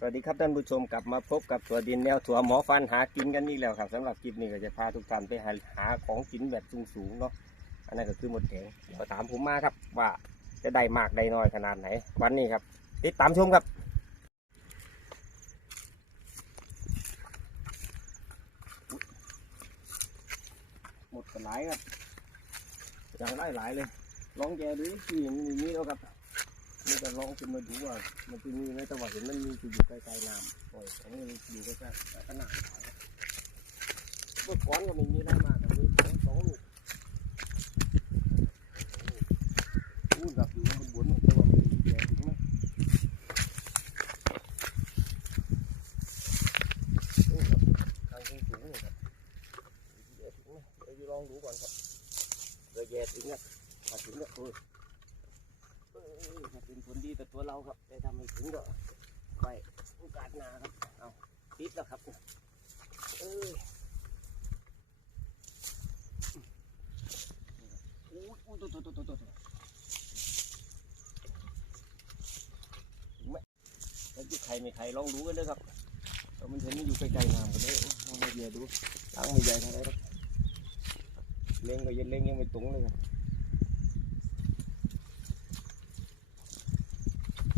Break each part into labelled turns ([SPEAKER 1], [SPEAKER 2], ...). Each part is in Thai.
[SPEAKER 1] สวัสดีครับท่านผู้ชมกลับมาพบกับตัวดินแนวถั่วหมอฟันหากินกันนี่แล้วครับสำหรับคลิปนี้ก็จะพาทุกท่านไปหาหาของกินแบบสูงๆเนาะอันนั้นก็คือหมดแดงเดี๋ยวถามผมมาครับ ว่าจะได้มากได้น้อยขนาดไหน วันนี้ครับ ติดตามชมครับหมดกันหลายครับอย่างไล่หลายเลยลองแกดูที่มันมีนี่แล้วครับ นี่ก็ลองขึ้นมาดูว่า มันจะมีไหมแต่ว่าเห็นมันมีอยู่ใกล้ๆน้ำโอ้ยอันนี้มันอยู่ใกล้ๆก็น้ำหลายครับเมื่อก่อนก็ไม่มีอะไรมาแต่มีสองสองลูกอู้ดับอยู่ข้างบนๆแต่ว่าไม่มีแกถึงไหมนี่ครับทางสูงๆนี่ครับแกถึงไหมเดี๋ยวลองดูก่อนครับเดี๋ยวแกถึงเนี่ยมาถึงเนี่ย เออเอ้ยถ้าเป็นผลดีต่อตัวเราครับแต่ทำไม่ถึงก็ไปโอกาสหน้าครับ เอาติดแล้วครับเอ้ยอู้อู้ตัวตัวตัวตัวตัวไม่แล้วจะใครไม่ใครลองดูกันเลยครับแต่มันเห็นมันอยู่ใกลๆน้ำกันเลยลองมาเบียดูล้างไม่ใหญ่เท่าไรครับเล็งก็ยังเล็งยังไม่ตรงเลยครับ อืมอะอืม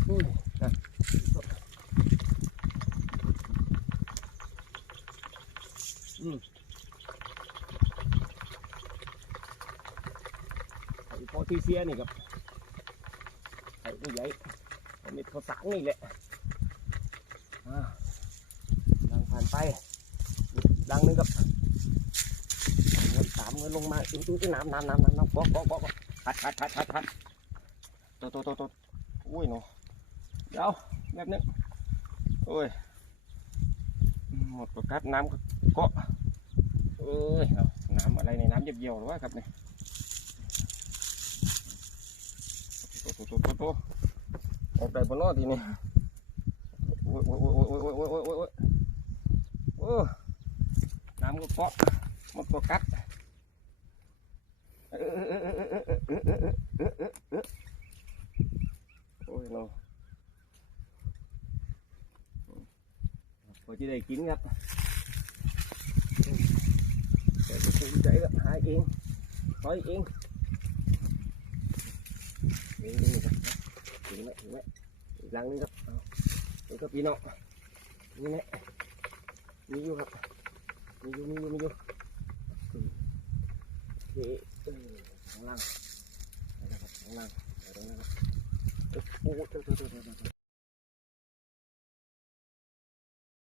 [SPEAKER 1] ไอ้พอที่เสียนี่ครับไอ้นี่ใหญ่ไอ้เม็ดข้าวสารนี่แหละอ่าลังผ่านไปลังนึงครับเงินสามเงินลงมาอื้ออื้อน้ำน้ำน้ำน้ำน้ำบอกบอกบอกบอกพัดพัดพัดพัดพัดโตโตโตโตอุ้ยเนาะ เดี๋ยวแบบนึงโอ้ยหมดประกัดน้ำก็เกาะเอ้ยเอาน้ำอะไรในน้ำเยี่ยวๆหรือว่าครับเนี่ยโตโตโตโตโตออกได้บนนอทีนี้โอ้ยโอ้ยโอ้ยโอ้ยโอ้ยโอ้ยโอ้ยโอ้ยโอ้ยโอ้ยน้ำก็เกาะหมดประกัด พอจะได้กินครับแต่ก็ภูมิใจครับหาเองหอยเองนี่นี่ครับถึงไหมถึงไหม